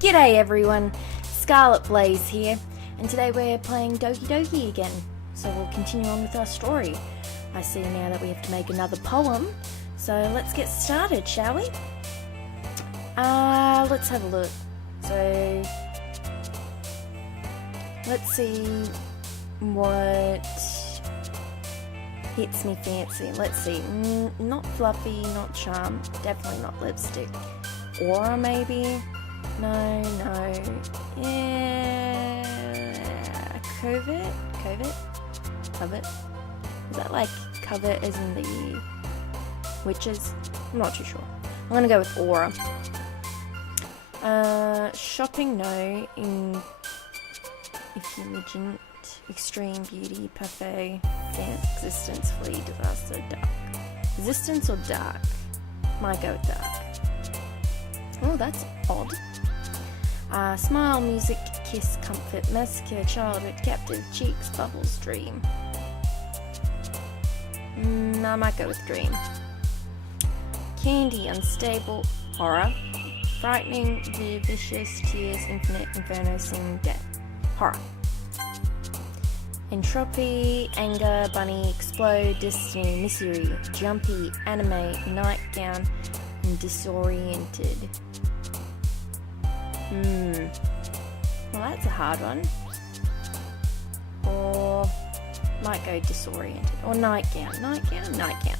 G'day everyone, Scarlet Blaze here, and today we're playing Doki Doki again. So we'll continue on with our story. I see now that we have to make another poem, so let's get started, shall we? Let's have a look. So, let's see what hits me fancy. Let's see, not fluffy, not charm, definitely not lipstick. Aura maybe? No. Yeah. Covert? Is that like covert as in the witches? I'm not too sure. I'm gonna go with aura. Shopping, no. Effulgent, extreme beauty, parfait, dance, existence, flee, disaster, dark. Resistance or dark? Might go with dark. Oh, that's odd. Smile, music, kiss, comfort, massacre, childhood, captive, cheeks, bubbles, dream. I might go with dream. Candy, unstable, horror. Frightening, vicious, tears, infinite, inferno, sin, death. Horror. Entropy, anger, bunny, explode, destiny, misery, jumpy, anime, nightgown, and disoriented. Well, that's a hard one. Or might go disoriented. Or nightgown. Nightgown.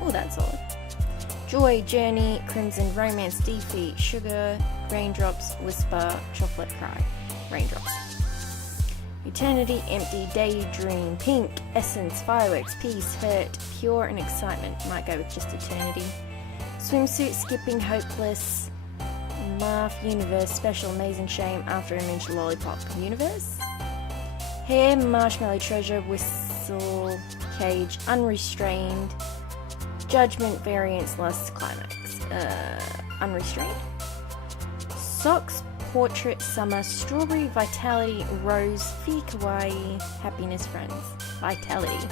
Oh, that's odd. Joy, journey, crimson, romance, defeat, sugar, raindrops, whisper, chocolate cry. Raindrops. Eternity, empty, daydream, pink, essence, fireworks, peace, hurt, pure, and excitement. Might go with just eternity. Swimsuit, skipping, hopeless, laugh, universe, special, amazing, shame, after image, lollipop, universe. Hair, marshmallow, treasure, whistle, cage, unrestrained, judgment, variance, lust, climax. Unrestrained. Socks, portrait, summer, strawberry, vitality, rose, fear, kawaii, happiness, friends. Vitality.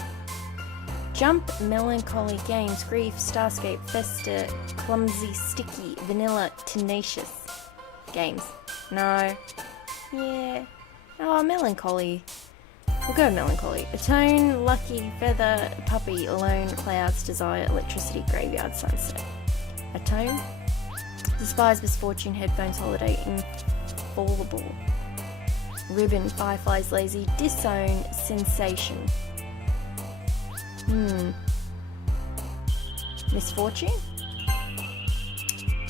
Jump, melancholy, games, grief, starscape, festa, clumsy, sticky, vanilla, tenacious. Games. No. Yeah. Oh, melancholy. We'll go melancholy. Atone, lucky, feather, puppy, alone, clouds, desire, electricity, graveyard, sunset. Atone. Despise, misfortune, headphones, holiday, infallible. Ribbon, fireflies, lazy, disown, sensation. Misfortune?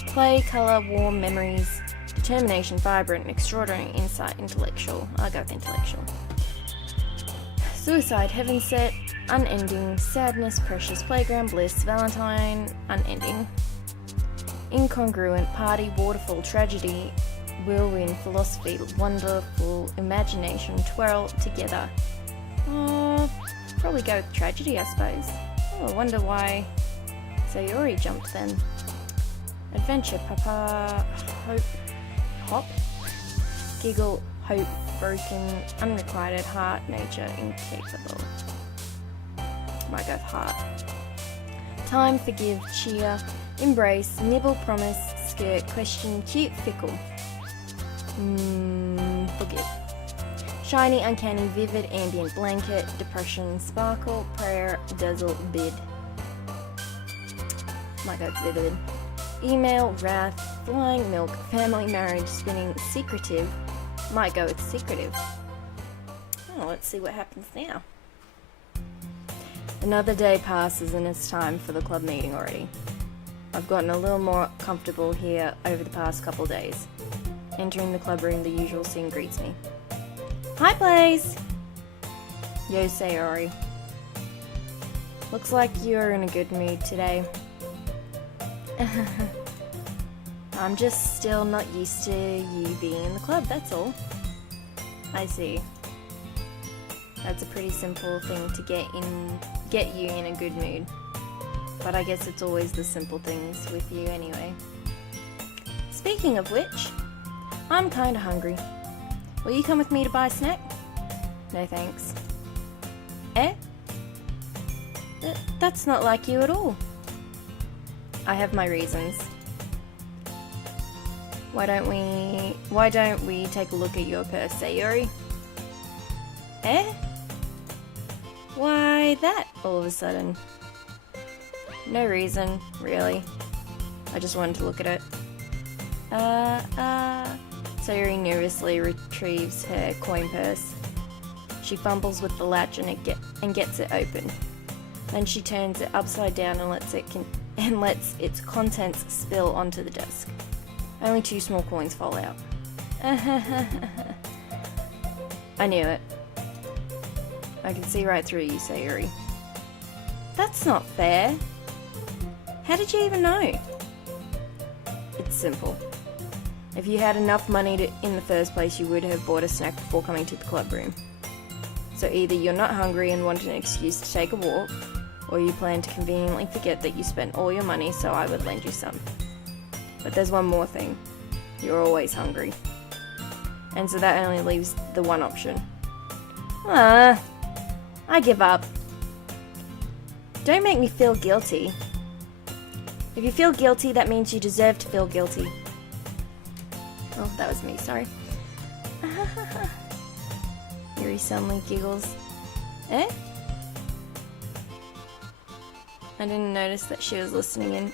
Play, colour, warm, memories, determination, vibrant, extraordinary, insight, intellectual. I'll go with intellectual. Suicide, heaven set, unending, sadness, precious, playground, bliss, valentine, unending. Incongruent, party, waterfall, tragedy, whirlwind, philosophy, wonderful, imagination, twirl, together. Probably go with tragedy, I suppose. Oh, I wonder why. So Yuri jumped then. Adventure, papa, hope, hop, giggle, hope, broken, unrequited, heart, nature, incapable. Might go with heart. Time, forgive, cheer, embrace, nibble, promise, skirt, question, cute, fickle. Forgive. Shiny, uncanny, vivid, ambient, blanket, depression, sparkle, prayer, dazzle, bid. Might go with vivid. Email, wrath, flying, milk, family, marriage, spinning, secretive. Might go with secretive. Oh, let's see what happens now. Another day passes and it's time for the club meeting already. I've gotten a little more comfortable here over the past couple days. Entering the club room, the usual scene greets me. Hi, Blaze! Yo, Sayori. Looks like you're in a good mood today. I'm just still not used to you being in the club, that's all. I see. That's a pretty simple thing to get you in a good mood. But I guess it's always the simple things with you anyway. Speaking of which, I'm kinda hungry. Will you come with me to buy a snack? No thanks. Eh? That's not like you at all. I have my reasons. Why don't we take a look at your purse, Sayuri? Eh? Why that all of a sudden? No reason, really. I just wanted to look at it. Sayuri nervously retrieves her coin purse. She fumbles with the latch and gets it open. Then she turns it upside down and lets its contents spill onto the desk. Only 2 small coins fall out. I knew it. I can see right through you, Sayuri. That's not fair. How did you even know? It's simple. If you had enough money in the first place, you would have bought a snack before coming to the club room. So either you're not hungry and want an excuse to take a walk, or you plan to conveniently forget that you spent all your money, so I would lend you some. But there's one more thing. You're always hungry. And so that only leaves the one option. I give up. Don't make me feel guilty. If you feel guilty, that means you deserve to feel guilty. Oh, that was me, sorry. Yuri suddenly giggles. Eh? I didn't notice that she was listening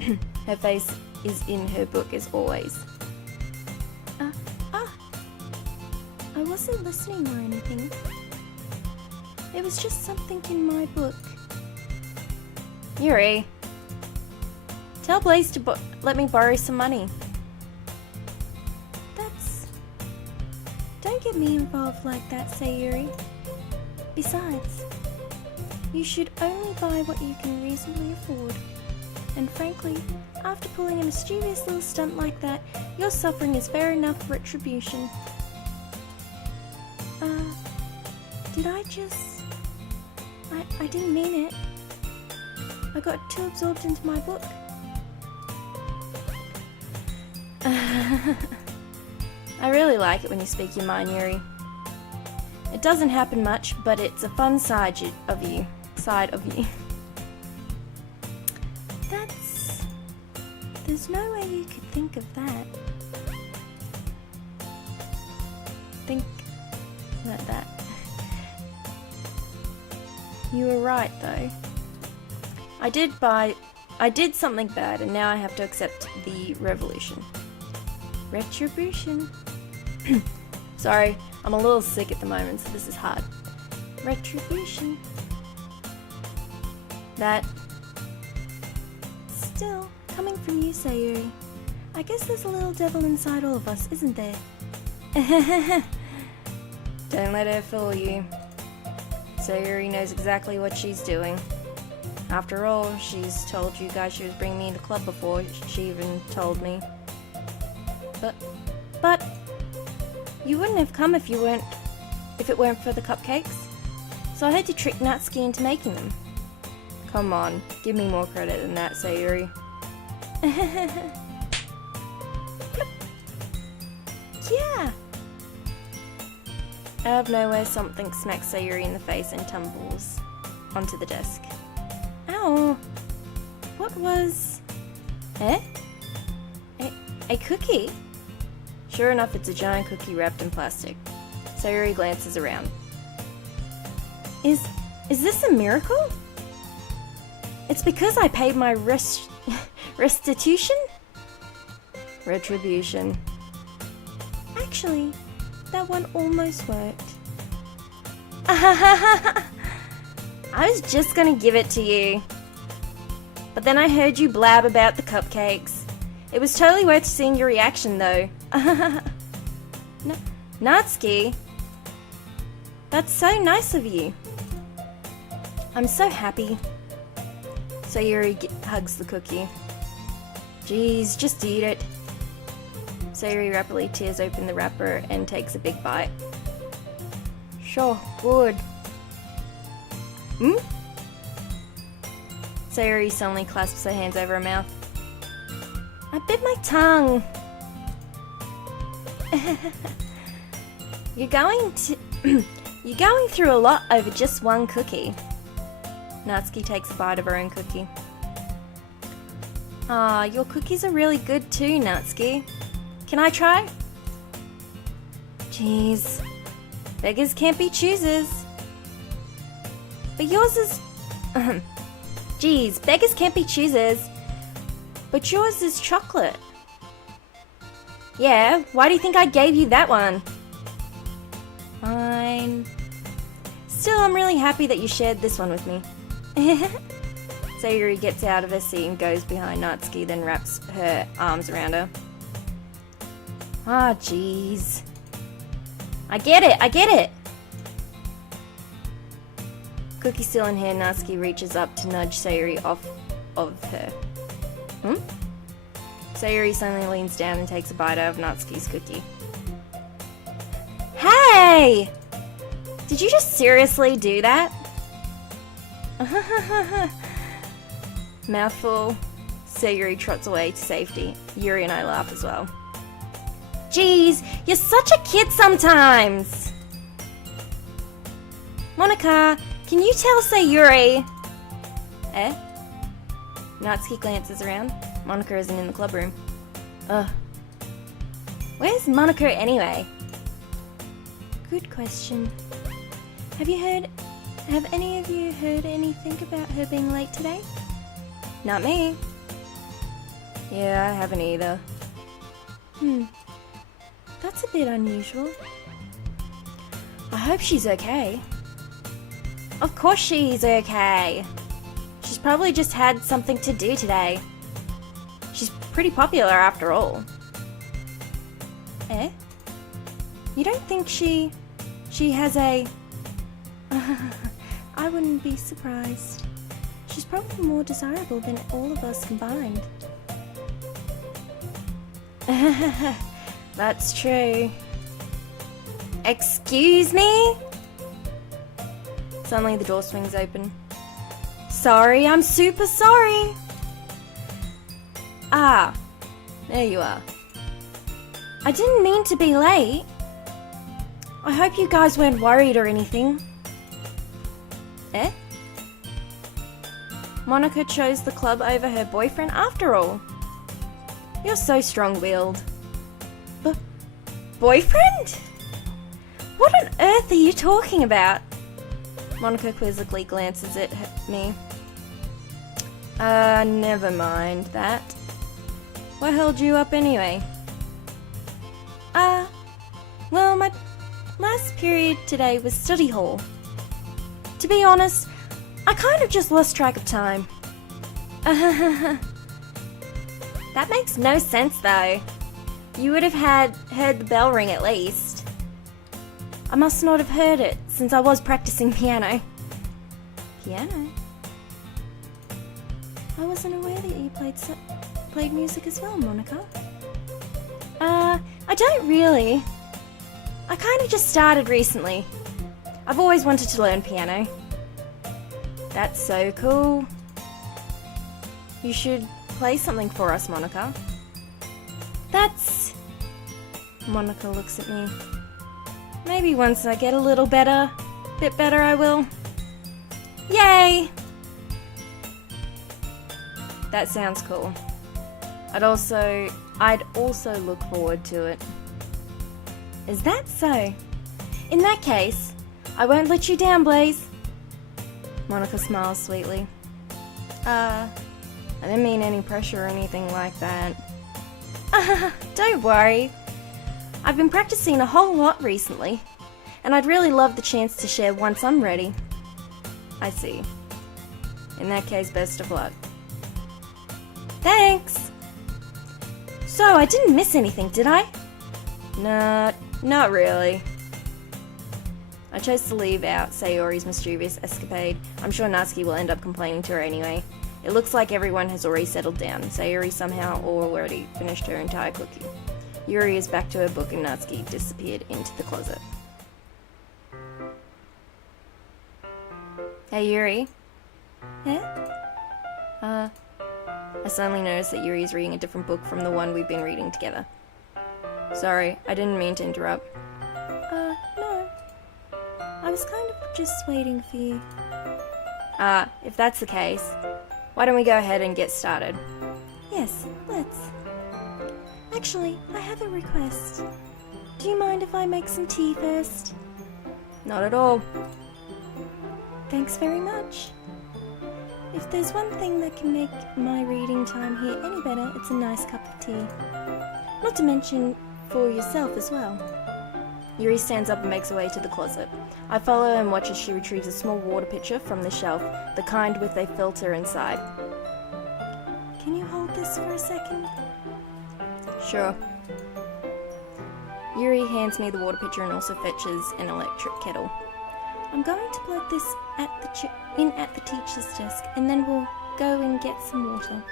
in. Her face is in her book as always. I wasn't listening or anything. It was just something in my book. Yuri, tell Blaze to let me borrow some money. Don't get me involved like that, Sayuri. Besides, you should only buy what you can reasonably afford. And frankly, after pulling a mischievous little stunt like that, your suffering is fair enough retribution. Did I just... I didn't mean it. I got too absorbed into my book. I really like it when you speak your mind, Yuri. It doesn't happen much, but it's a fun side of you. There's no way you could think of that. Think about that. You were right, though. I did something bad, and now I have to accept the revolution. Retribution. Sorry, I'm a little sick at the moment, so this is hard. Retribution. That. Still, coming from you, Sayuri. I guess there's a little devil inside all of us, isn't there? Don't let her fool you. Sayuri knows exactly what she's doing. After all, she's told you guys she was bringing me in the club before she even told me. But you wouldn't have come if it weren't for the cupcakes. So I had to trick Natsuki into making them. Come on, give me more credit than that, Sayuri. Yeah. Out of nowhere, something smacks Sayuri in the face and tumbles onto the desk. Ow! What was... Eh? A cookie? Sure enough, it's a giant cookie wrapped in plastic. Sayuri glances around. Is this a miracle? It's because I paid my restitution? Retribution. Actually, that one almost worked. I was just gonna give it to you. But then I heard you blab about the cupcakes. It was totally worth seeing your reaction, though. Natsuki? That's so nice of you. I'm so happy. Sayuri hugs the cookie. Jeez, just eat it. Sayuri rapidly tears open the wrapper and takes a big bite. Sure, good. Sayuri suddenly clasps her hands over her mouth. I bit my tongue. You're going through a lot over just one cookie. Natsuki takes a bite of her own cookie. Ah, your cookies are really good too, Natsuki. Can I try? Jeez. Beggars can't be choosers. But yours is... Jeez, beggars can't be choosers. But yours is chocolate. Yeah, why do you think I gave you that one? Fine. Still, I'm really happy that you shared this one with me. So Yuri gets out of her seat and goes behind Natsuki, then wraps her arms around her. Ah, jeez. I get it! Cookie still in hand, Natsuki reaches up to nudge Sayuri off of her. Sayuri suddenly leans down and takes a bite out of Natsuki's cookie. Hey! Did you just seriously do that? Mouthful. Sayuri trots away to safety. Yuri and I laugh as well. Jeez, you're such a kid sometimes! Monica, can you tell Sayuri? Eh? Natsuki glances around. Monica isn't in the club room. Ugh. Where's Monica anyway? Good question. Have any of you heard anything about her being late today? Not me. Yeah, I haven't either. That's a bit unusual. I hope she's okay. Of course she's okay. She's probably just had something to do today. She's pretty popular after all. Eh? You don't think she has a... I wouldn't be surprised. She's probably more desirable than all of us combined. That's true. Excuse me? Suddenly the door swings open. Sorry, I'm super sorry. Ah, there you are. I didn't mean to be late. I hope you guys weren't worried or anything. Eh? Monica chose the club over her boyfriend after all. You're so strong-willed. Boyfriend? What on earth are you talking about? Monica quizzically glances at me. Never mind that. What held you up anyway? Well, my last period today was study hall. To be honest, I kind of just lost track of time. That makes no sense though. You would have heard the bell ring at least. I must not have heard it, since I was practicing piano. Piano? I wasn't aware that you played music as well, Monica. I don't really. I kind of just started recently. I've always wanted to learn piano. That's so cool. You should play something for us, Monica. Monica looks at me. Maybe once I get a little bit better I will. Yay! That sounds cool. I'd also look forward to it. Is that so? In that case, I won't let you down, Blaze. Monica smiles sweetly. I didn't mean any pressure or anything like that. Don't worry. I've been practicing a whole lot recently, and I'd really love the chance to share once I'm ready. I see. In that case, best of luck. Thanks! So, I didn't miss anything, did I? Not really. I chose to leave out Sayori's mischievous escapade. I'm sure Natsuki will end up complaining to her anyway. It looks like everyone has already settled down. Sayori somehow already finished her entire cookie. Yuri is back to her book and Natsuki disappeared into the closet. Hey Yuri. Yeah? I suddenly noticed that Yuri is reading a different book from the one we've been reading together. Sorry, I didn't mean to interrupt. No. I was kind of just waiting for you. If that's the case, why don't we go ahead and get started? Yes, let's. Actually, I have a request. Do you mind if I make some tea first? Not at all. Thanks very much. If there's one thing that can make my reading time here any better, it's a nice cup of tea. Not to mention for yourself as well. Yuri stands up and makes her way to the closet. I follow and watch as she retrieves a small water pitcher from the shelf, the kind with a filter inside. Can you hold this for a second? Sure. Yuri hands me the water pitcher and also fetches an electric kettle. I'm going to plug this in at the teacher's desk, and then we'll go and get some water.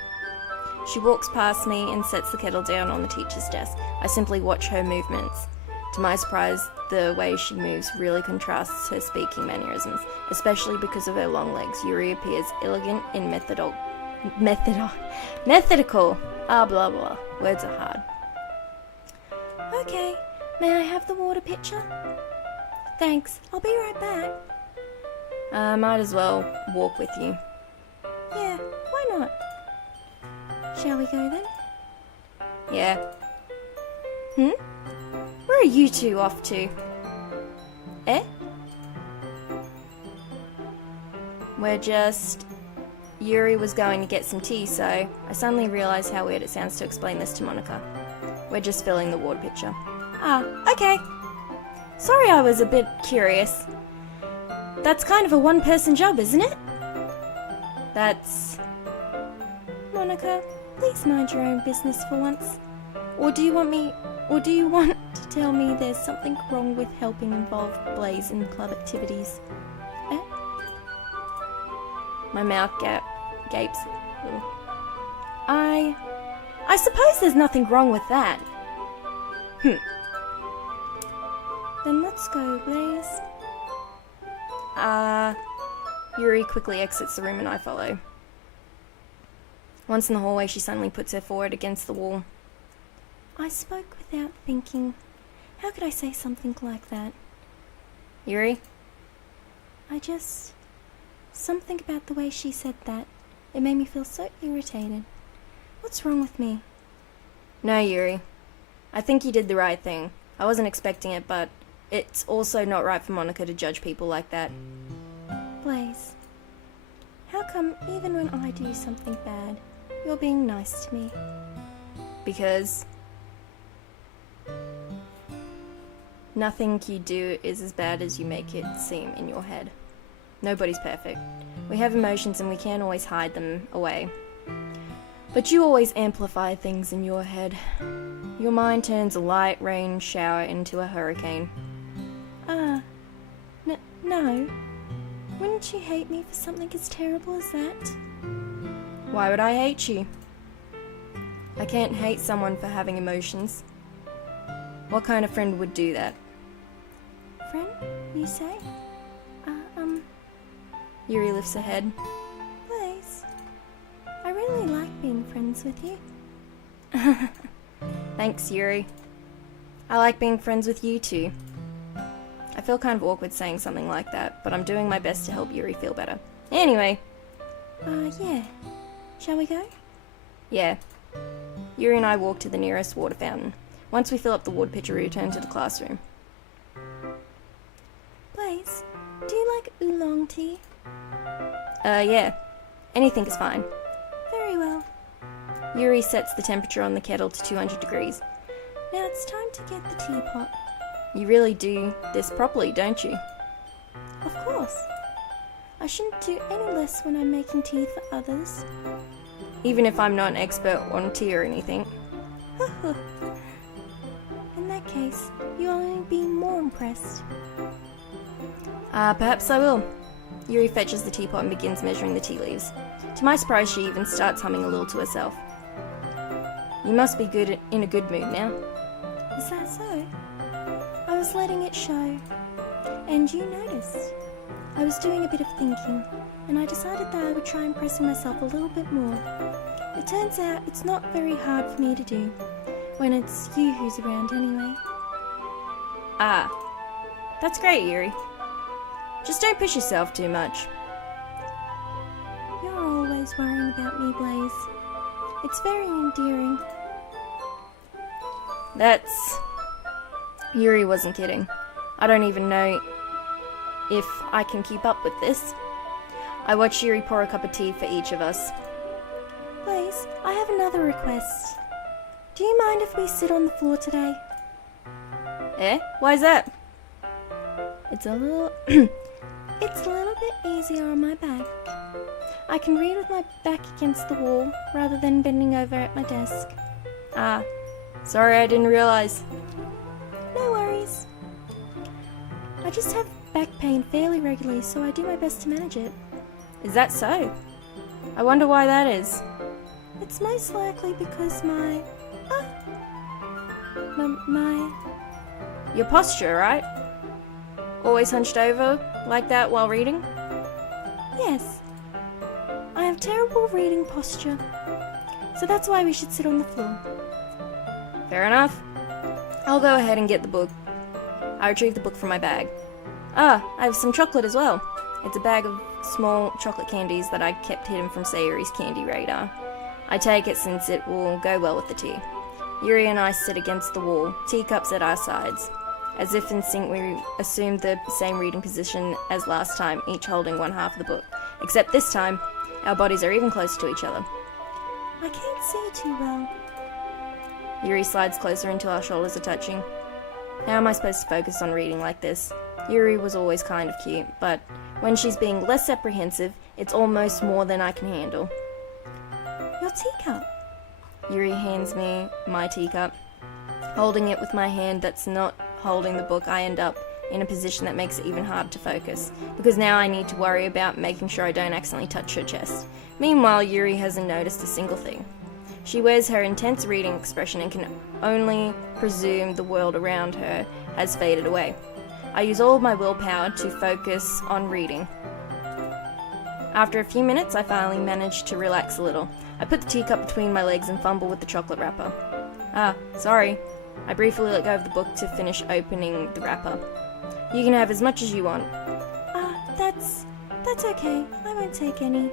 She walks past me and sets the kettle down on the teacher's desk. I simply watch her movements. To my surprise, the way she moves really contrasts her speaking mannerisms, especially because of her long legs. Yuri appears elegant and methodical. Ah, blah blah. Words are hard. Okay, may I have the water pitcher? Thanks, I'll be right back. Might as well walk with you. Yeah, why not? Shall we go then? Yeah. Where are you two off to? Eh? We're just... Yuri was going to get some tea, so I suddenly realised how weird it sounds to explain this to Monica. We're just filling the water pitcher. Ah, okay. Sorry, I was a bit curious. That's kind of a one-person job, isn't it? That's... Monica, please mind your own business for once. Or do you want to tell me there's something wrong with helping involve Blaze in club activities? Eh? My mouth gapes. I suppose there's nothing wrong with that. Then let's go, Blaze. Yuri quickly exits the room and I follow. Once in the hallway, she suddenly puts her forehead against the wall. I spoke without thinking. How could I say something like that? Yuri? Something about the way she said that. It made me feel so irritated. What's wrong with me? No, Yuri. I think you did the right thing. I wasn't expecting it, but it's also not right for Monica to judge people like that. Blaze, how come even when I do something bad, you're being nice to me? Because nothing you do is as bad as you make it seem in your head. Nobody's perfect. We have emotions and we can't always hide them away. But you always amplify things in your head. Your mind turns a light rain shower into a hurricane. No. Wouldn't you hate me for something as terrible as that? Why would I hate you? I can't hate someone for having emotions. What kind of friend would do that? Friend, you say? Yuri lifts her head. Blaze, I really like being friends with you. Thanks, Yuri. I like being friends with you too. I feel kind of awkward saying something like that, but I'm doing my best to help Yuri feel better. Anyway. Yeah. Shall we go? Yeah. Yuri and I walk to the nearest water fountain. Once we fill up the water pitcher, we return to the classroom. Blaze, do you like oolong tea? Yeah. Anything is fine. Very well. Yuri sets the temperature on the kettle to 200 degrees. Now it's time to get the teapot. You really do this properly, don't you? Of course. I shouldn't do any less when I'm making tea for others. Even if I'm not an expert on tea or anything. In that case, you'll only be more impressed. Perhaps I will. Yuri fetches the teapot and begins measuring the tea leaves. To my surprise, she even starts humming a little to herself. You must be in a good mood now. Is that so? I was letting it show. And you noticed. I was doing a bit of thinking, and I decided that I would try impressing myself a little bit more. It turns out it's not very hard for me to do, when it's you who's around anyway. That's great, Yuri. Just don't push yourself too much. You're always worrying about me, Blaze. It's very endearing. That's... Yuri wasn't kidding. I don't even know if I can keep up with this. I watch Yuri pour a cup of tea for each of us. Please, I have another request. Do you mind if we sit on the floor today? Eh? Why's that? It's a little bit easier on my back. I can read with my back against the wall rather than bending over at my desk. Ah, sorry, I didn't realize. No worries. I just have back pain fairly regularly, so I do my best to manage it. Is that so? I wonder why that is. It's most likely because my Your posture, right? Always hunched over like that while reading? Yes. I have terrible reading posture, so that's why we should sit on the floor. Fair enough. I'll go ahead and get the book. I retrieve the book from my bag. Ah, I have some chocolate as well. It's a bag of small chocolate candies that I kept hidden from Sayuri's candy radar. I take it since it will go well with the tea. Yuri and I sit against the wall, teacups at our sides. As if in sync, we assumed the same reading position as last time, each holding one half of the book. Except this time, our bodies are even closer to each other. I can't see too well. Yuri slides closer until our shoulders are touching. How am I supposed to focus on reading like this? Yuri was always kind of cute, but when she's being less apprehensive, it's almost more than I can handle. Your teacup. Yuri hands me my teacup. Holding it with my hand that's not holding the book, I end up in a position that makes it even harder to focus, because now I need to worry about making sure I don't accidentally touch her chest. Meanwhile, Yuri hasn't noticed a single thing. She wears her intense reading expression and can only presume the world around her has faded away. I use all of my willpower to focus on reading. After a few minutes, I finally manage to relax a little. I put the teacup between my legs and fumble with the chocolate wrapper. Ah, sorry. I briefly let go of the book to finish opening the wrapper. You can have as much as you want. That's okay. I won't take any.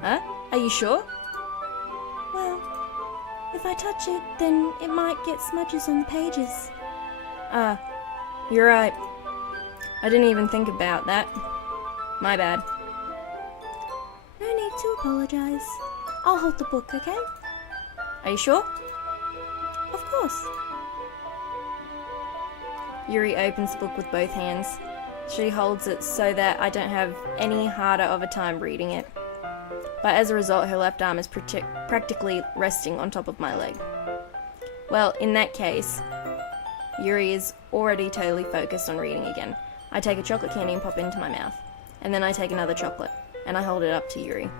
Huh? Are you sure? Well, if I touch it, then it might get smudges on the pages. Ah, you're right. I didn't even think about that. My bad. No need to apologize. I'll hold the book, okay? Are you sure? Of course. Yuri opens the book with both hands. She holds it so that I don't have any harder of a time reading it. But as a result, her left arm is practically resting on top of my leg. Well, in that case, Yuri is already totally focused on reading again. I take a chocolate candy and pop it into my mouth. And then I take another chocolate, and I hold it up to Yuri.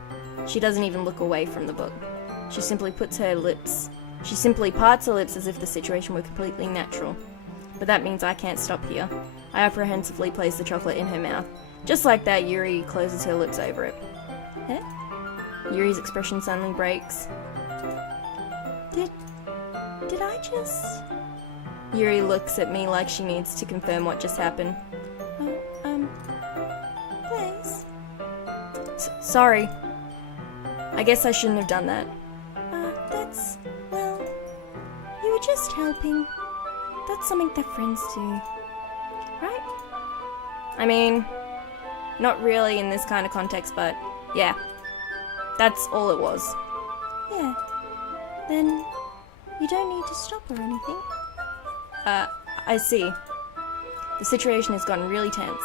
She doesn't even look away from the book. She simply parts her lips as if the situation were completely natural. But that means I can't stop here. I apprehensively place the chocolate in her mouth. Just like that, Yuri closes her lips over it. Eh? Yuri's expression suddenly breaks. Did I just... Yuri looks at me like she needs to confirm what just happened. Please? Sorry. I guess I shouldn't have done that. Well, you were just helping. That's something that friends do. Right? I mean, not really in this kind of context, but yeah. That's all it was. Yeah. Then you don't need to stop or anything. I see. The situation has gotten really tense.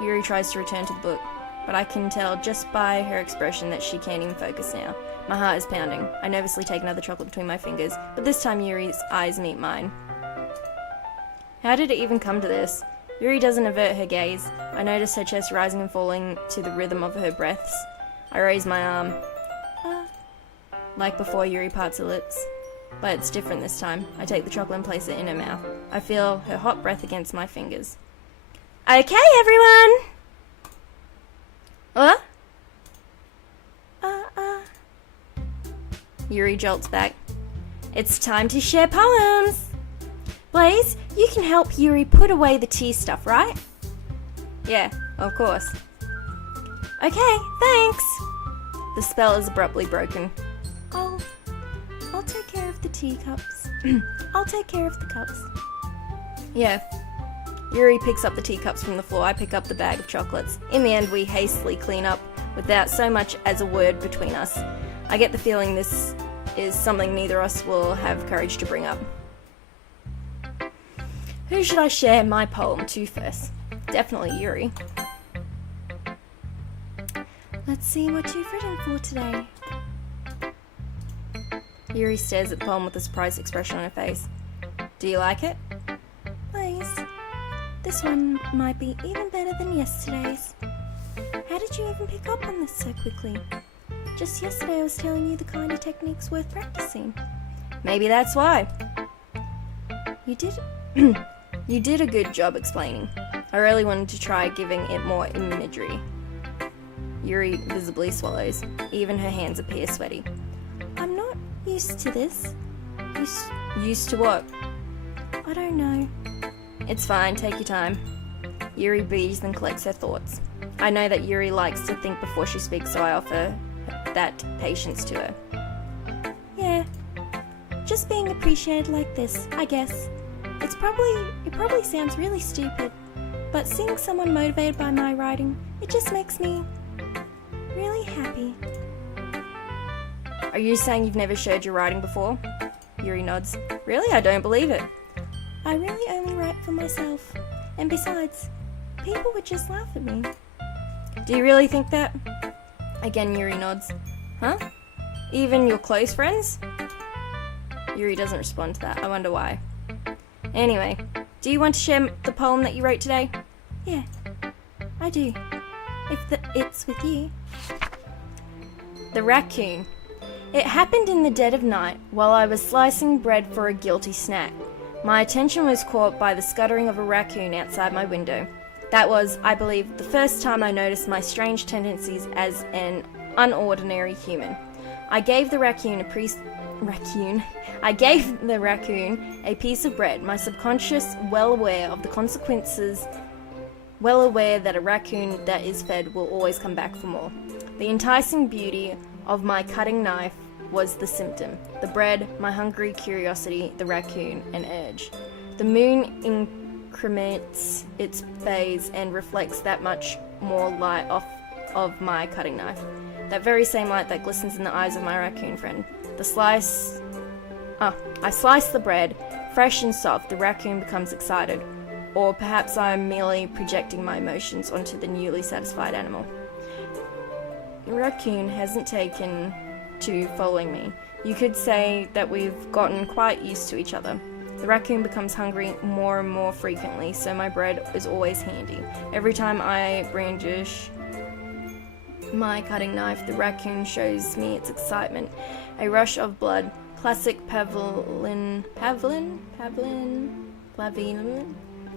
Yuri tries to return to the book, but I can tell just by her expression that she can't even focus now. My heart is pounding. I nervously take another chocolate between my fingers, but this time Yuri's eyes meet mine. How did it even come to this? Yuri doesn't avert her gaze. I notice her chest rising and falling to the rhythm of her breaths. I raise my arm. Like before, Yuri parts her lips. But it's different this time. I take the chocolate and place it in her mouth. I feel her hot breath against my fingers. Okay, everyone! What? Yuri jolts back. It's time to share poems! Blaze, you can help Yuri put away the tea stuff, right? Yeah, of course. Okay, thanks! The spell is abruptly broken. I'll take care of the teacups. I'll take care of the cups. Yeah. Yuri picks up the teacups from the floor, I pick up the bag of chocolates. In the end, we hastily clean up without so much as a word between us. I get the feeling this is something neither of us will have courage to bring up. Who should I share my poem to first? Definitely Yuri. Let's see what you've written for today. Yuri stares at the poem with a surprised expression on her face. Do you like it? Please. This one might be even better than yesterday's. How did you even pick up on this so quickly? Just yesterday I was telling you the kind of techniques worth practicing. Maybe that's why. You did? You did a good job explaining. I really wanted to try giving it more imagery. Yuri visibly swallows. Even her hands appear sweaty. I'm not used to this. Used to what? I don't know. It's fine, take your time. Yuri breathes and collects her thoughts. I know that Yuri likes to think before she speaks, so I offer that patience to her. Yeah. Just being appreciated like this, I guess. It probably sounds really stupid, but seeing someone motivated by my writing, it just makes me really happy. Are you saying you've never shared your writing before? Yuri nods. Really? I don't believe it. I really only write for myself. And besides, people would just laugh at me. Do you really think that? Again, Yuri nods. Huh? Even your close friends? Yuri doesn't respond to that. I wonder why. Anyway, do you want to share the poem that you wrote today? Yeah, I do. If it's with you. The Raccoon. It happened in the dead of night while I was slicing bread for a guilty snack. My attention was caught by the scuttering of a raccoon outside my window. That was, I believe, the first time I noticed my strange tendencies as an unordinary human. I gave the raccoon a piece of bread, my subconscious well aware of the consequences, well aware that a raccoon that is fed will always come back for more. The enticing beauty of my cutting knife was the symptom. The bread, my hungry curiosity, the raccoon, an urge. The moon increments its phase and reflects that much more light off of my cutting knife. That very same light that glistens in the eyes of my raccoon friend. I slice the bread, fresh and soft, the raccoon becomes excited. Or perhaps I am merely projecting my emotions onto the newly satisfied animal. The raccoon hasn't taken to following me. You could say that we've gotten quite used to each other. The raccoon becomes hungry more and more frequently, so my bread is always handy. Every time I brandish my cutting knife, the raccoon shows me its excitement. A rush of blood, classic Pavlin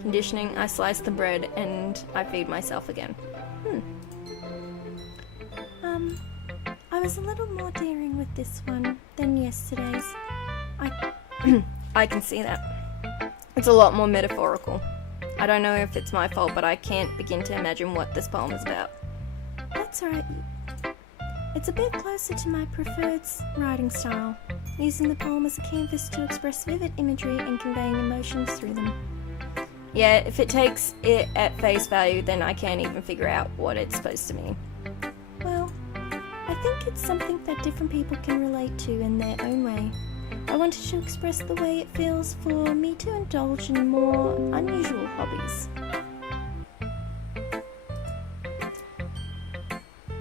conditioning. I slice the bread and I feed myself again. I was a little more daring with this one than yesterday's. I can see that. It's a lot more metaphorical. I don't know if it's my fault, but I can't begin to imagine what this poem is about. That's alright. It's a bit closer to my preferred writing style, using the poem as a canvas to express vivid imagery and conveying emotions through them. Yeah, if it takes it at face value, then I can't even figure out what it's supposed to mean. Well, I think it's something that different people can relate to in their own way. I wanted to express the way it feels for me to indulge in more unusual hobbies.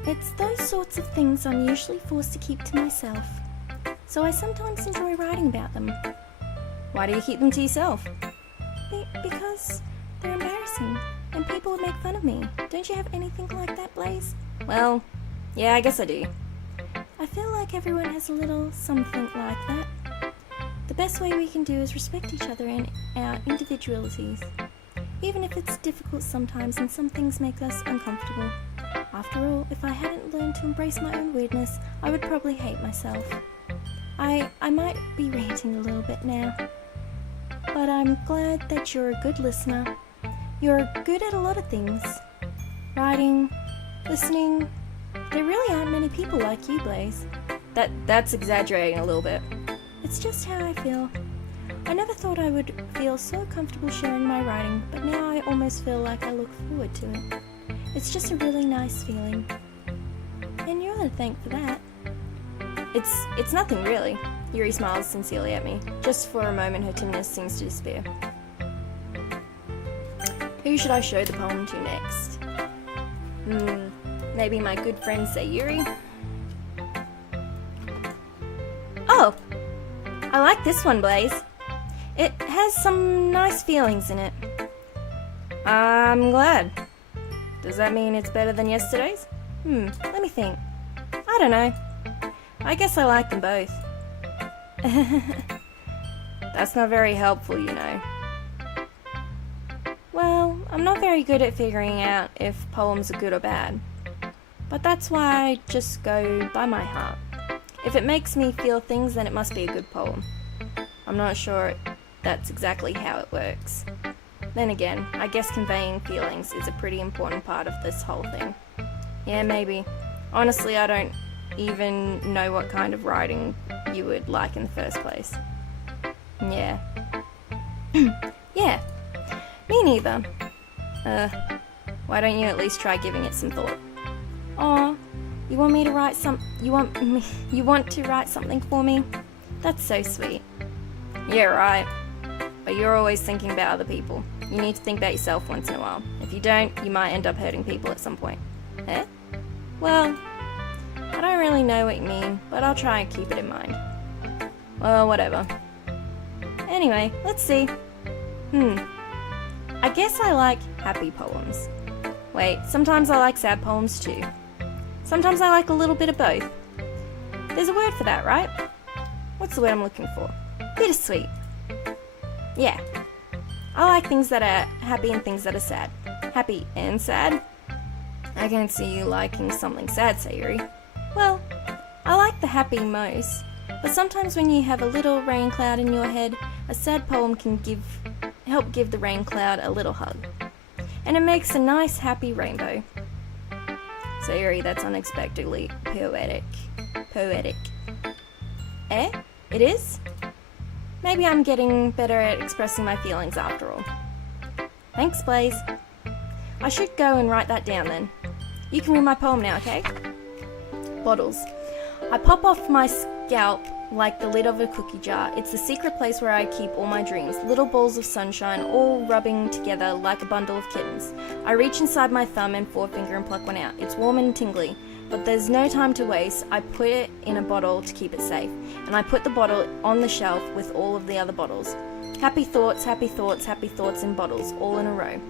It's those sorts of things I'm usually forced to keep to myself, so I sometimes enjoy writing about them. Why do you keep them to yourself? Because they're embarrassing, and people would make fun of me. Don't you have anything like that, Blaze? Well, yeah, I guess I do. I feel like everyone has a little something like that. The best way we can do is respect each other and our individualities, even if it's difficult sometimes and some things make us uncomfortable. After all, if I hadn't learned to embrace my own weirdness, I would probably hate myself. I might be ranting a little bit now, but I'm glad that you're a good listener. You're good at a lot of things. Writing, listening. There really aren't many people like you, Blaze. That's exaggerating a little bit. It's just how I feel. I never thought I would feel so comfortable sharing my writing, but now I almost feel like I look forward to it. It's just a really nice feeling. And you're to thank for that. It's nothing really. Yuri smiles sincerely at me. Just for a moment her timidness seems to disappear. Who should I show the poem to next? Maybe my good friend Sayuri? Oh! I like this one, Blaze. It has some nice feelings in it. I'm glad. Does that mean it's better than yesterday's? Let me think. I don't know. I guess I like them both. That's not very helpful, you know. Well, I'm not very good at figuring out if poems are good or bad. But that's why I just go by my heart. If it makes me feel things, then it must be a good poem. I'm not sure that's exactly how it works. Then again, I guess conveying feelings is a pretty important part of this whole thing. Yeah, maybe. Honestly, I don't even know what kind of writing you would like in the first place. Yeah. Yeah. Me neither. Why don't you at least try giving it some thought? Aw, you want me to write you want to write something for me? That's so sweet. Yeah, right. But you're always thinking about other people. You need to think about yourself once in a while. If you don't, you might end up hurting people at some point. Eh? Well, I don't really know what you mean, but I'll try and keep it in mind. Well, whatever. Anyway, let's see. I guess I like happy poems. Wait, sometimes I like sad poems too. Sometimes I like a little bit of both. There's a word for that, right? What's the word I'm looking for? Bittersweet. Yeah. I like things that are happy and things that are sad. Happy and sad? I can see you liking something sad, Sayuri. Well, I like the happy most, but sometimes when you have a little rain cloud in your head, a sad poem can help give the rain cloud a little hug. And it makes a nice happy rainbow. Sayuri, that's unexpectedly poetic. Poetic. Eh? It is? Maybe I'm getting better at expressing my feelings after all. Thanks, Blaze. I should go and write that down then. You can read my poem now, okay? Bottles. I pop off my scalp like the lid of a cookie jar. It's the secret place where I keep all my dreams. Little balls of sunshine, all rubbing together like a bundle of kittens. I reach inside my thumb and forefinger and pluck one out. It's warm and tingly, but there's no time to waste. I put it in a bottle to keep it safe, and I put the bottle on the shelf with all of the other bottles. Happy thoughts, happy thoughts, happy thoughts in bottles, all in a row.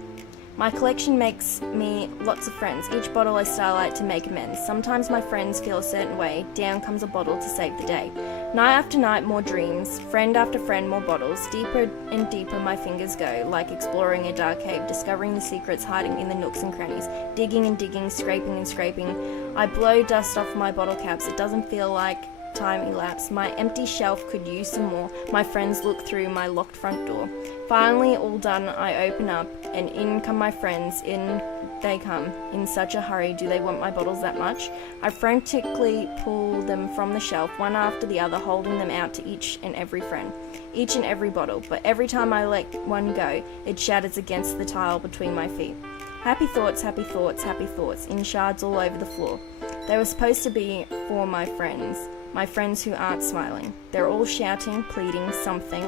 My collection makes me lots of friends. Each bottle I starlight to make amends. Sometimes my friends feel a certain way. Down comes a bottle to save the day. Night after night, more dreams. Friend after friend, more bottles. Deeper and deeper my fingers go, like exploring a dark cave, discovering the secrets hiding in the nooks and crannies. Digging and digging, scraping and scraping. I blow dust off my bottle caps. It doesn't feel like time elapsed. My empty shelf could use some more. My friends look through my locked front door. Finally, all done, I open up, and in come my friends. In they come, in such a hurry. Do they want my bottles that much? I frantically pull them from the shelf, one after the other, holding them out to each and every friend, each and every bottle. But every time I let one go, it shatters against the tile between my feet. Happy thoughts, happy thoughts, happy thoughts, in shards all over the floor. They were supposed to be for my friends who aren't smiling. They're all shouting, pleading, something,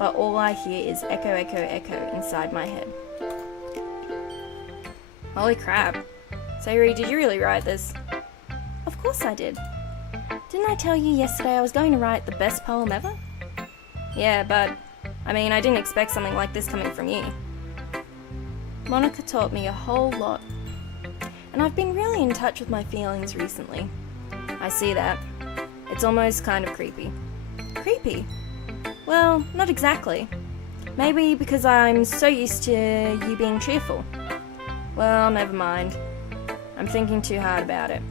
but all I hear is echo, echo, echo inside my head. Holy crap. Sayuri, did you really write this? Of course I did. Didn't I tell you yesterday I was going to write the best poem ever? Yeah, but, I didn't expect something like this coming from you. Monica taught me a whole lot. And I've been really in touch with my feelings recently. I see that. It's almost kind of creepy. Creepy? Well, not exactly. Maybe because I'm so used to you being cheerful. Well, never mind. I'm thinking too hard about it.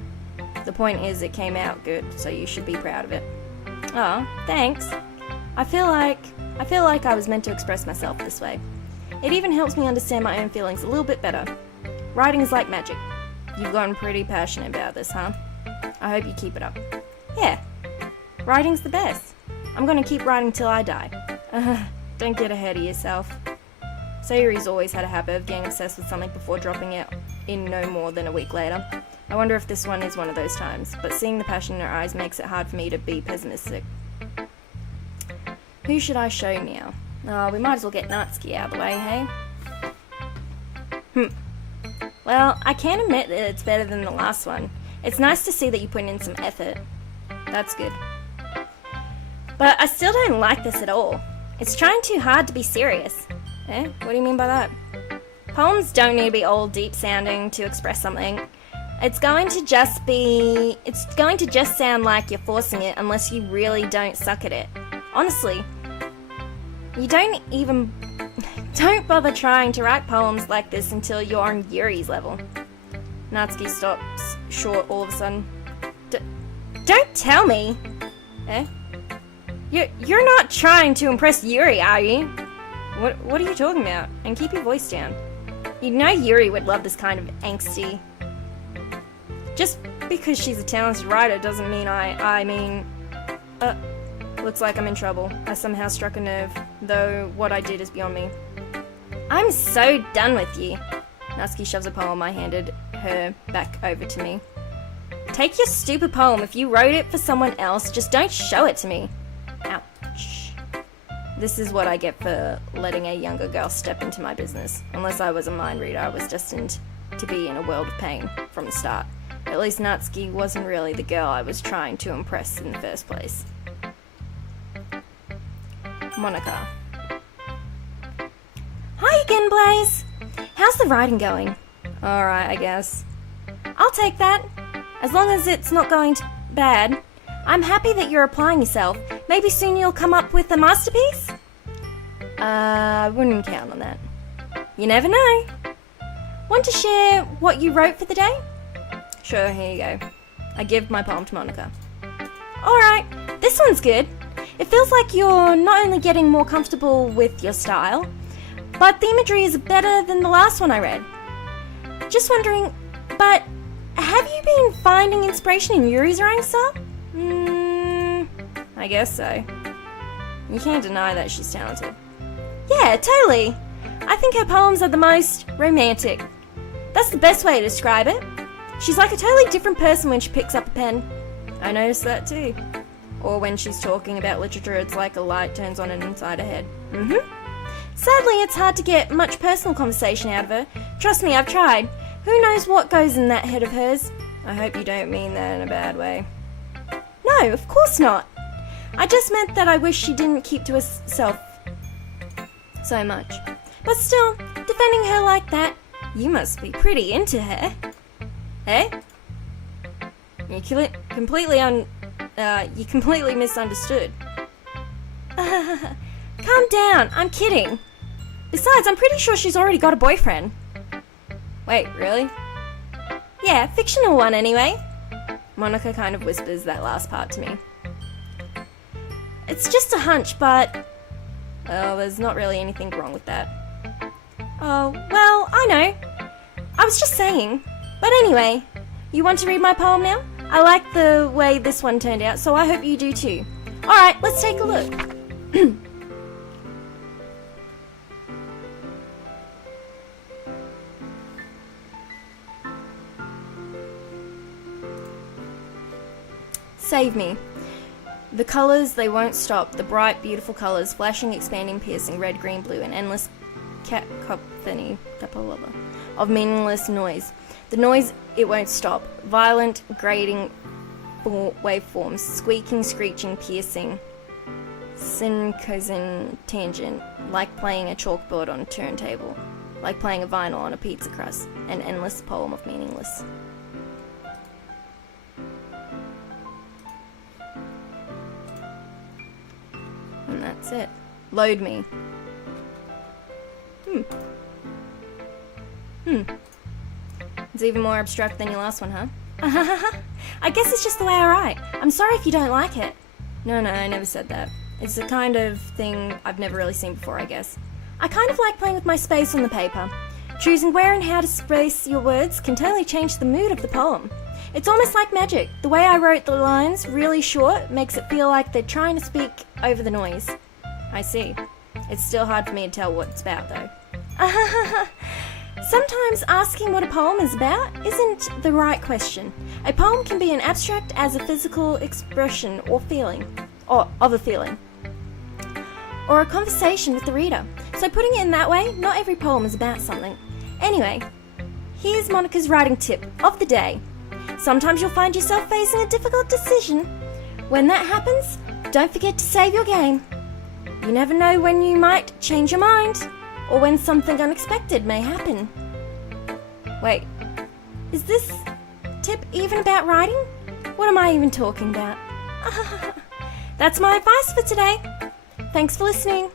The point is it came out good, so you should be proud of it. Oh, thanks. I feel like I was meant to express myself this way. It even helps me understand my own feelings a little bit better. Writing is like magic. You've gotten pretty passionate about this, huh? I hope you keep it up. Yeah. Writing's the best. I'm gonna keep writing till I die. don't get ahead of yourself. Sayuri's always had a habit of getting obsessed with something before dropping it in no more than a week later. I wonder if this one is one of those times, but seeing the passion in her eyes makes it hard for me to be pessimistic. Who should I show now? Oh, we might as well get Natsuki out of the way, hey? Well, I can admit that it's better than the last one. It's nice to see that you put in some effort. That's good. But I still don't like this at all. It's trying too hard to be serious. Eh? What do you mean by that? Poems don't need to be all deep sounding to express something. It's going to just sound like you're forcing it unless you really don't suck at it. Honestly, you don't bother trying to write poems like this until you're on Yuri's level. Natsuki stops short all of a sudden. Don't tell me! Eh? You're not trying to impress Yuri, are you? What are you talking about? And keep your voice down. You know Yuri would love this kind of angsty. Just because she's a talented writer doesn't mean looks like I'm in trouble. I somehow struck a nerve, though what I did is beyond me. I'm so done with you. Natsuki shoves a poem I handed her back over to me. Take your stupid poem. If you wrote it for someone else, just don't show it to me. Ouch. This is what I get for letting a younger girl step into my business. Unless I was a mind reader, I was destined to be in a world of pain from the start. At least Natsuki wasn't really the girl I was trying to impress in the first place. Monica. Hi again, Blaze. How's the writing going? Alright, I guess. I'll take that. As long as it's not going bad. I'm happy that you're applying yourself. Maybe soon you'll come up with a masterpiece? I wouldn't count on that. You never know. Want to share what you wrote for the day? Sure, here you go. I give my poem to Monica. Alright, this one's good. It feels like you're not only getting more comfortable with your style, but the imagery is better than the last one I read. Just wondering, but have you been finding inspiration in Yuri's writing style? I guess so. You can't deny that she's talented. Yeah, totally. I think her poems are the most romantic. That's the best way to describe it. She's like a totally different person when she picks up a pen. I noticed that too. Or when she's talking about literature, it's like a light turns on inside her head. Sadly, it's hard to get much personal conversation out of her. Trust me, I've tried. Who knows what goes in that head of hers? I hope you don't mean that in a bad way. No, of course not. I just meant that I wish she didn't keep to herself so much. But still, defending her like that, you must be pretty into her. Eh? You completely misunderstood. Calm down, I'm kidding. Besides, I'm pretty sure she's already got a boyfriend. Wait, really? Yeah, fictional one anyway. Monica kind of whispers that last part to me. It's just a hunch, but... Well, there's not really anything wrong with that. Oh, well, I know. I was just saying. But anyway, you want to read my poem now? I like the way this one turned out, so I hope you do too. Alright, let's take a look. Save me. The colours, they won't stop. The bright, beautiful colours, flashing, expanding, piercing, red, green, blue, an endless cacophony of meaningless noise. The noise, it won't stop. Violent, grating waveforms, squeaking, screeching, piercing, syncosine tangent, like playing a chalkboard on a turntable, like playing a vinyl on a pizza crust, an endless poem of meaningless. And that's it. Load me. It's even more abstract than your last one, huh? I guess it's just the way I write. I'm sorry if you don't like it. No, I never said that. It's the kind of thing I've never really seen before, I guess. I kind of like playing with my space on the paper. Choosing where and how to space your words can totally change the mood of the poem. It's almost like magic. The way I wrote the lines really short makes it feel like they're trying to speak over the noise. I see. It's still hard for me to tell what it's about, though. Sometimes asking what a poem is about isn't the right question. A poem can be an abstract as a physical expression or feeling, or of a feeling, or a conversation with the reader. So putting it in that way, not every poem is about something. Anyway, here's Monica's writing tip of the day. Sometimes you'll find yourself facing a difficult decision. When that happens, don't forget to save your game. You never know when you might change your mind, or when something unexpected may happen. Wait, Is this tip even about writing? What am I even talking about? That's my advice for today. Thanks for listening.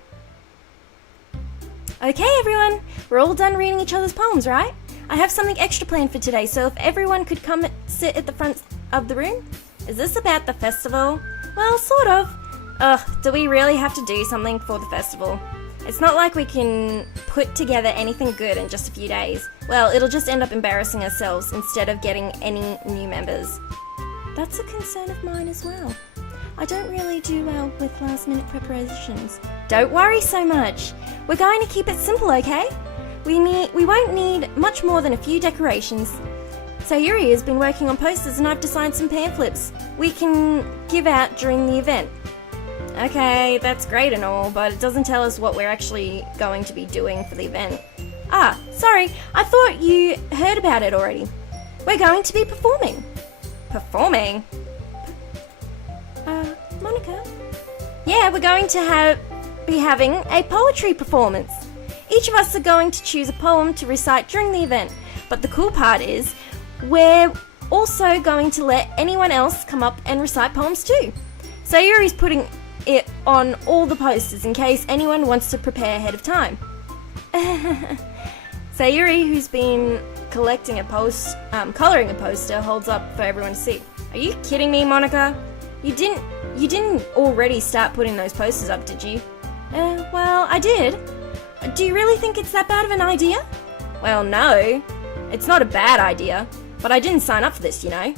Okay, everyone, we're all done reading each other's poems, right? I have something extra planned for today, so if everyone could come sit at the front of the room. Is this about the festival? Well, sort of. Do we really have to do something for the festival? It's not like we can put together anything good in just a few days. Well, it'll just end up embarrassing ourselves instead of getting any new members. That's a concern of mine as well. I don't really do well with last-minute preparations. Don't worry so much. We're going to keep it simple, okay? We won't need much more than a few decorations. So Yuri has been working on posters and I've designed some pamphlets we can give out during the event. Okay, that's great and all, but it doesn't tell us what we're actually going to be doing for the event. Ah, sorry, I thought you heard about it already. We're going to be performing. Performing? Monica? Yeah, we're going to be having a poetry performance. Each of us are going to choose a poem to recite during the event, but the cool part is we're also going to let anyone else come up and recite poems too. So Yuri's putting it on all the posters in case anyone wants to prepare ahead of time. Sayuri, who's been collecting coloring a poster, holds up for everyone to see. Are you kidding me, Monica? You didn't already start putting those posters up, did you? Well, I did. Do you really think it's that bad of an idea? Well, no. It's not a bad idea, but I didn't sign up for this, you know.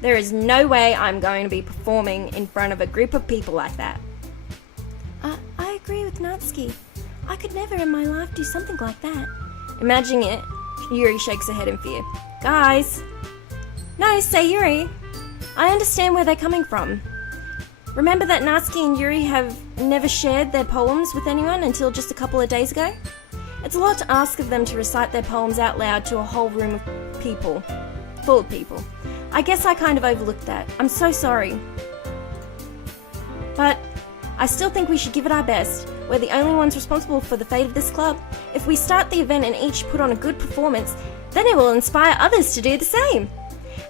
There is no way I'm going to be performing in front of a group of people like that. I agree with Natsuki. I could never in my life do something like that. Imagining it, Yuri shakes her head in fear. Guys! No, Sayuri. I understand where they're coming from. Remember that Natsuki and Yuri have never shared their poems with anyone until just a couple of days ago? It's a lot to ask of them to recite their poems out loud to a whole room of people. Full of people. I guess I kind of overlooked that. I'm so sorry. But I still think we should give it our best. We're the only ones responsible for the fate of this club. If we start the event and each put on a good performance, then it will inspire others to do the same.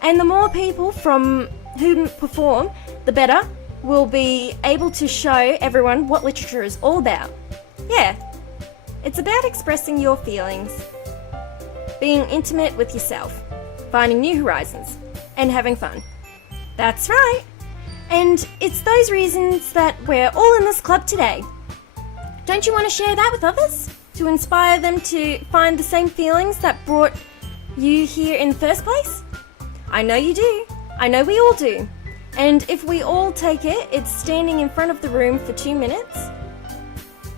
And the more people from whom perform, the better we'll be able to show everyone what literature is all about. Yeah, it's about expressing your feelings, being intimate with yourself, finding new horizons, and having fun. That's right. And it's those reasons that we're all in this club today. Don't you want to share that with others? To inspire them to find the same feelings that brought you here in the first place? I know you do. I know we all do. And if we all take it, it's standing in front of the room for 2 minutes.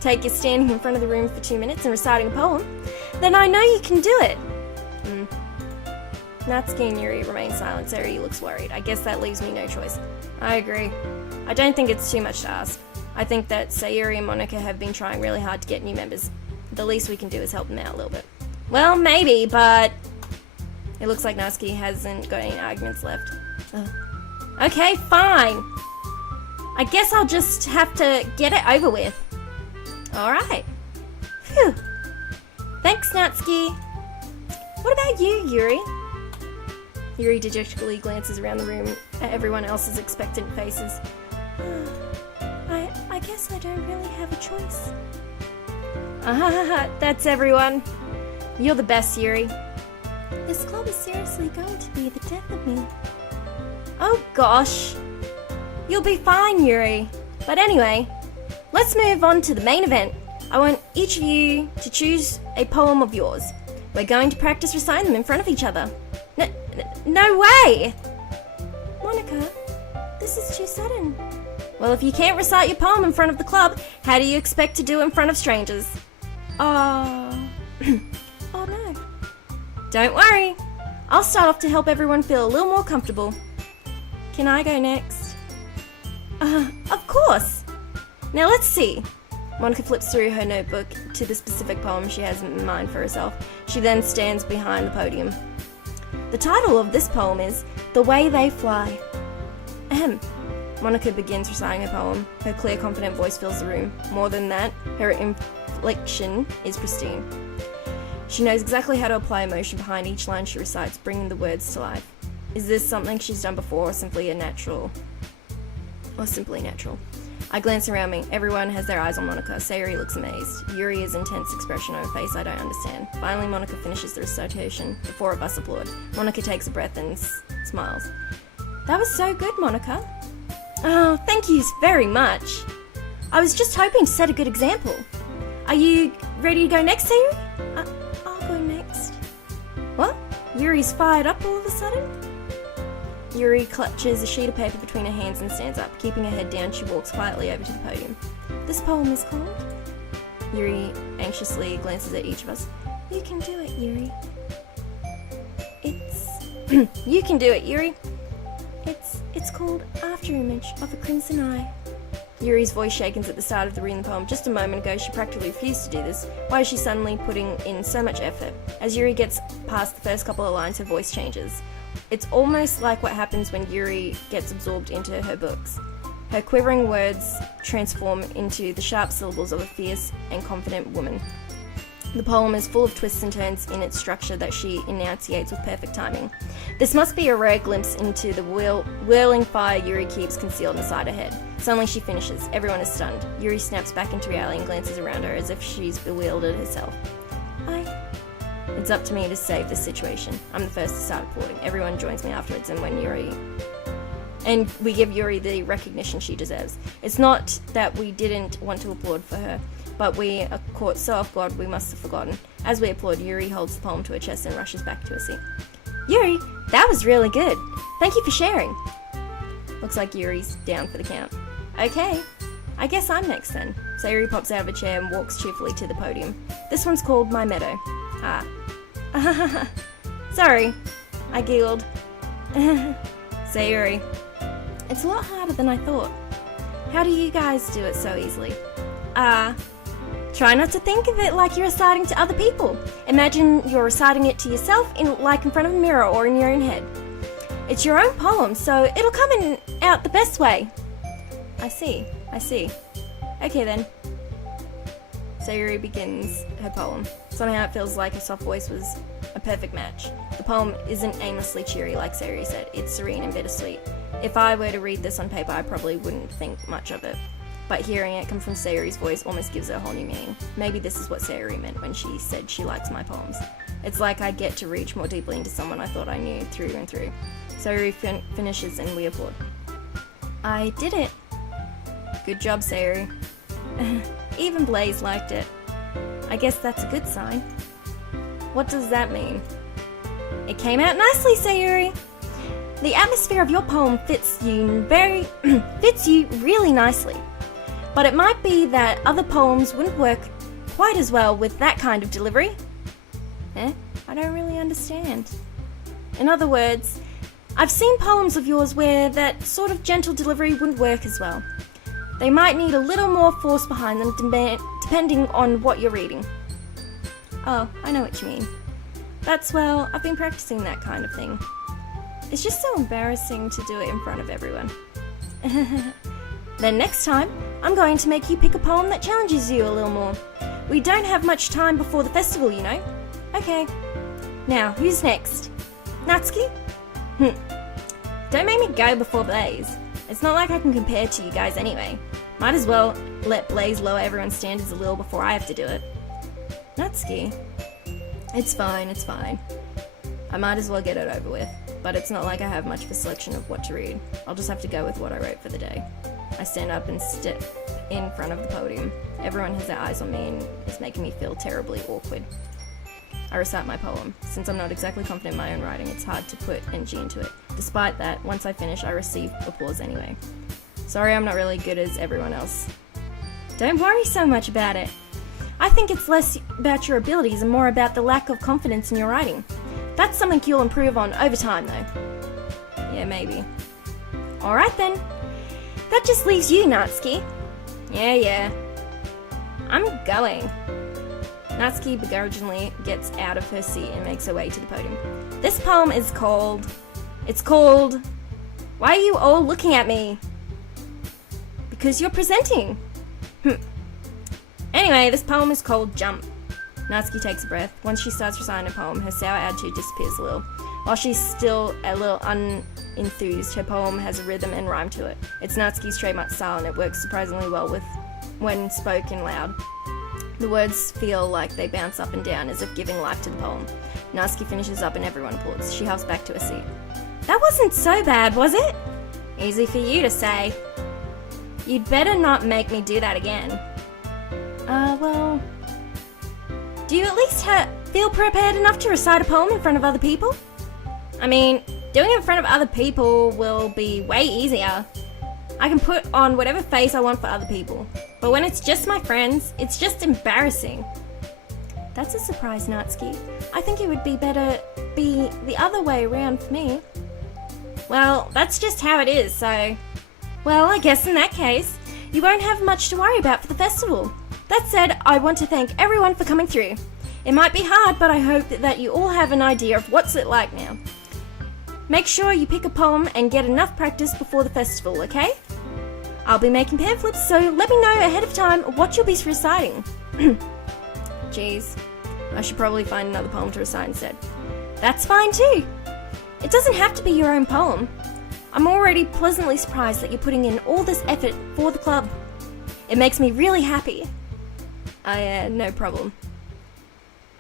Take your standing in front of the room for 2 minutes and reciting a poem, then I know you can do it. Natsuki and Yuri remain silent. Sayuri looks worried. I guess that leaves me no choice. I agree. I don't think it's too much to ask. I think that Sayuri and Monica have been trying really hard to get new members. The least we can do is help them out a little bit. Well, maybe, but it looks like Natsuki hasn't got any arguments left. Ugh. Okay, fine. I guess I'll just have to get it over with. Alright. Phew. Thanks, Natsuki. What about you, Yuri? Yuri dejectedly glances around the room at everyone else's expectant faces. I guess I don't really have a choice. That's everyone. You're the best, Yuri. This club is seriously going to be the death of me. Oh gosh. You'll be fine, Yuri. But anyway, let's move on to the main event. I want each of you to choose a poem of yours. We're going to practice reciting them in front of each other. No way! Monica, this is too sudden. Well, if you can't recite your poem in front of the club, how do you expect to do it in front of strangers? Oh no. Don't worry. I'll start off to help everyone feel a little more comfortable. Can I go next? Of course. Now let's see. Monica flips through her notebook to the specific poem she has in mind for herself. She then stands behind the podium. The title of this poem is The Way They Fly. Ahem. Monica begins reciting her poem. Her clear, confident voice fills the room. More than that, her inflection is pristine. She knows exactly how to apply emotion behind each line she recites, bringing the words to life. Is this something she's done before, or simply natural? I glance around me. Everyone has their eyes on Monica. Sayuri looks amazed. Yuri has intense expression on her face I don't understand. Finally, Monica finishes the recitation. The four of us applaud. Monica takes a breath and smiles. That was so good, Monica. Oh, thank you very much. I was just hoping to set a good example. Are you ready to go next, Sayuri? I'll go next. What? Yuri's fired up all of a sudden? Yuri clutches a sheet of paper between her hands and stands up. Keeping her head down, she walks quietly over to the podium. This poem is called... Yuri anxiously glances at each of us. You can do it, Yuri. It's... You can do it, Yuri. It's called Afterimage of a Crimson Eye. Yuri's voice shakens at the start of the reading the poem. Just a moment ago, she practically refused to do this. Why is she suddenly putting in so much effort? As Yuri gets past the first couple of lines, her voice changes. It's almost like what happens when Yuri gets absorbed into her books. Her quivering words transform into the sharp syllables of a fierce and confident woman. The poem is full of twists and turns in its structure that she enunciates with perfect timing. This must be a rare glimpse into the whirling fire Yuri keeps concealed inside her head. Suddenly she finishes. Everyone is stunned. Yuri snaps back into reality and glances around her as if she's bewildered herself. It's up to me to save this situation. I'm the first to start applauding. Everyone joins me afterwards, and we give Yuri the recognition she deserves. It's not that we didn't want to applaud for her, but we are caught so off guard we must have forgotten. As we applaud, Yuri holds the poem to her chest and rushes back to her seat. Yuri, that was really good. Thank you for sharing. Looks like Yuri's down for the count. Okay, I guess I'm next then. Sayuri pops out of a chair and walks cheerfully to the podium. This one's called My Meadow. Sorry, I giggled. Sayuri. It's a lot harder than I thought. How do you guys do it so easily? Try not to think of it like you're reciting to other people. Imagine you're reciting it to yourself in front of a mirror or in your own head. It's your own poem, so it'll come out the best way. I see. Okay then. Sayuri begins her poem. Somehow it feels like her soft voice was a perfect match. The poem isn't aimlessly cheery like Sayuri said, it's serene and bittersweet. If I were to read this on paper, I probably wouldn't think much of it. But hearing it come from Sayuri's voice almost gives it a whole new meaning. Maybe this is what Sayuri meant when she said she likes my poems. It's like I get to reach more deeply into someone I thought I knew through and through. Sayuri finishes and we applaud. I did it. Good job, Sayuri. Even Blaze liked it. I guess that's a good sign. What does that mean? It came out nicely, Sayuri. The atmosphere of your poem fits you really nicely. But it might be that other poems wouldn't work quite as well with that kind of delivery. I don't really understand. In other words, I've seen poems of yours where that sort of gentle delivery wouldn't work as well. They might need a little more force behind them depending on what you're reading. Oh, I know what you mean. I've been practicing that kind of thing. It's just so embarrassing to do it in front of everyone. Then next time, I'm going to make you pick a poem that challenges you a little more. We don't have much time before the festival, you know. Okay. Now, who's next? Natsuki? Don't make me go before Blaze. It's not like I can compare to you guys anyway. Might as well let Blaze lower everyone's standards a little before I have to do it. Natsuki? It's fine. I might as well get it over with. But it's not like I have much of a selection of what to read. I'll just have to go with what I wrote for the day. I stand up and step in front of the podium. Everyone has their eyes on me and it's making me feel terribly awkward. I recite my poem. Since I'm not exactly confident in my own writing, it's hard to put energy into it. Despite that, once I finish, I receive applause anyway. Sorry I'm not really good as everyone else. Don't worry so much about it. I think it's less about your abilities and more about the lack of confidence in your writing. That's something you'll improve on over time, though. Yeah, maybe. Alright then. That just leaves you, Natsuki. Yeah. I'm going. Natsuki begrudgingly gets out of her seat and makes her way to the podium. This poem is called... It's called... Why are you all looking at me? Because you're presenting. Anyway, this poem is called Jump. Natsuki takes a breath. Once she starts reciting her poem, her sour attitude disappears a little. While she's still a little unenthused, her poem has a rhythm and rhyme to it. It's Natsuki's trademark style and it works surprisingly well when spoken loud. The words feel like they bounce up and down as if giving life to the poem. Natsuki finishes up and everyone applauds. She hops back to her seat. That wasn't so bad, was it? Easy for you to say. You'd better not make me do that again. Well... Do you at least feel prepared enough to recite a poem in front of other people? I mean, doing it in front of other people will be way easier. I can put on whatever face I want for other people. But when it's just my friends, it's just embarrassing. That's a surprise, Natsuki. I think it would be better be the other way around for me. Well, that's just how it is, so... Well, I guess in that case, you won't have much to worry about for the festival. That said, I want to thank everyone for coming through. It might be hard, but I hope that you all have an idea of what's it like now. Make sure you pick a poem and get enough practice before the festival, okay? I'll be making pamphlets, so let me know ahead of time what you'll be reciting. Jeez, I should probably find another poem to recite instead. That's fine too. It doesn't have to be your own poem. I'm already pleasantly surprised that you're putting in all this effort for the club. It makes me really happy. No problem.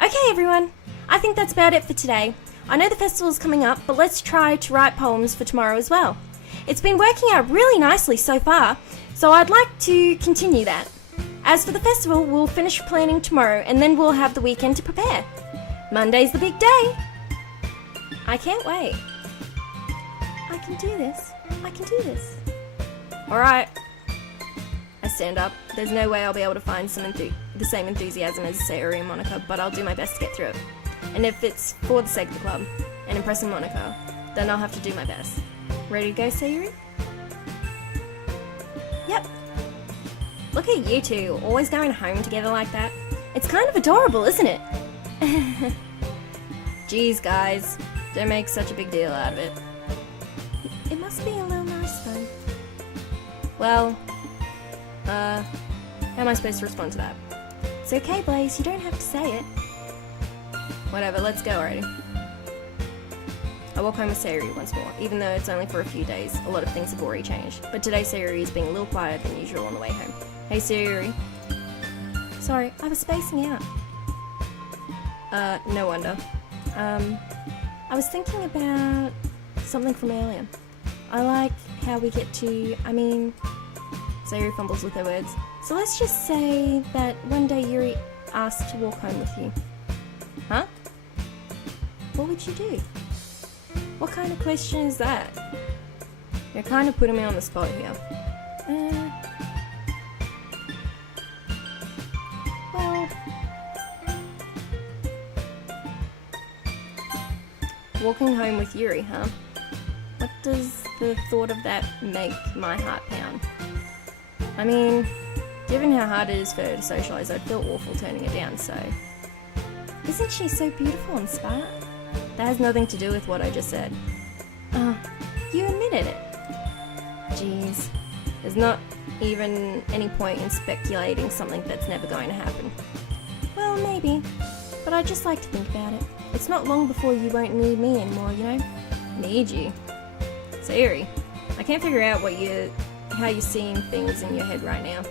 Okay, everyone. I think that's about it for today. I know the festival's coming up, but let's try to write poems for tomorrow as well. It's been working out really nicely so far, so I'd like to continue that. As for the festival, we'll finish planning tomorrow, and then we'll have the weekend to prepare. Monday's the big day. I can't wait. I can do this. I can do this. Alright. I stand up. There's no way I'll be able to find the same enthusiasm as Sayuri and Monica, but I'll do my best to get through it. And if it's for the sake of the club and impressing Monica, then I'll have to do my best. Ready to go, Sayuri? Yep. Look at you two, always going home together like that. It's kind of adorable, isn't it? Jeez, guys. Don't make such a big deal out of it. It must be a little nice, though. Well, how am I supposed to respond to that? It's okay, Blaze. You don't have to say it. Whatever, let's go already. I walk home with Sayuri once more. Even though it's only for a few days, a lot of things have already changed. But today Sayuri is being a little quieter than usual on the way home. Hey Sayuri. Sorry, I was spacing out. No wonder. I was thinking about something from earlier. I like how we get to, Sayuri fumbles with her words. So let's just say that one day Yuri asked to walk home with you. Huh? What would you do? What kind of question is that? You're kind of putting me on the spot here. Well... Walking home with Yuri, huh? What does the thought of that make my heart pound? I mean, given how hard it is for her to socialise, I'd feel awful turning her down, so... Isn't she so beautiful and smart? That has nothing to do with what I just said. You admitted it. Jeez. There's not even any point in speculating something that's never going to happen. Well, maybe. But I just like to think about it. It's not long before you won't need me anymore, you know? Need you? Sayuri, I can't figure out how you're seeing things in your head right now.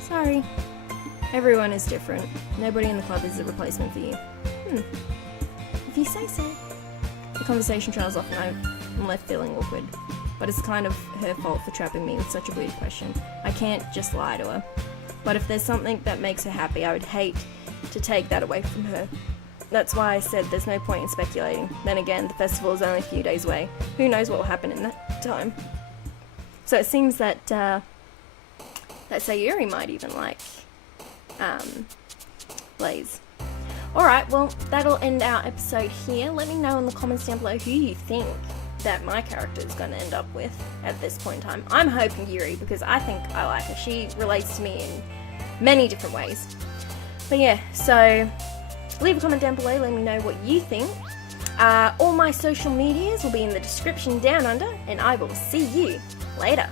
Sorry. Everyone is different. Nobody in the club is a replacement for you. If you say so. The conversation trails off and I'm left feeling awkward. But it's kind of her fault for trapping me with such a weird question. I can't just lie to her. But if there's something that makes her happy, I would hate to take that away from her. That's why I said there's no point in speculating. Then again, the festival is only a few days away. Who knows what will happen in that time? So it seems that Sayuri might even like Blaze. Alright, well, that'll end our episode here. Let me know in the comments down below who you think that my character is going to end up with at this point in time. I'm hoping Yuri, because I think I like her. She relates to me in many different ways. But yeah, so leave a comment down below, let me know what you think. All my social medias will be in the description down under, and I will see you later.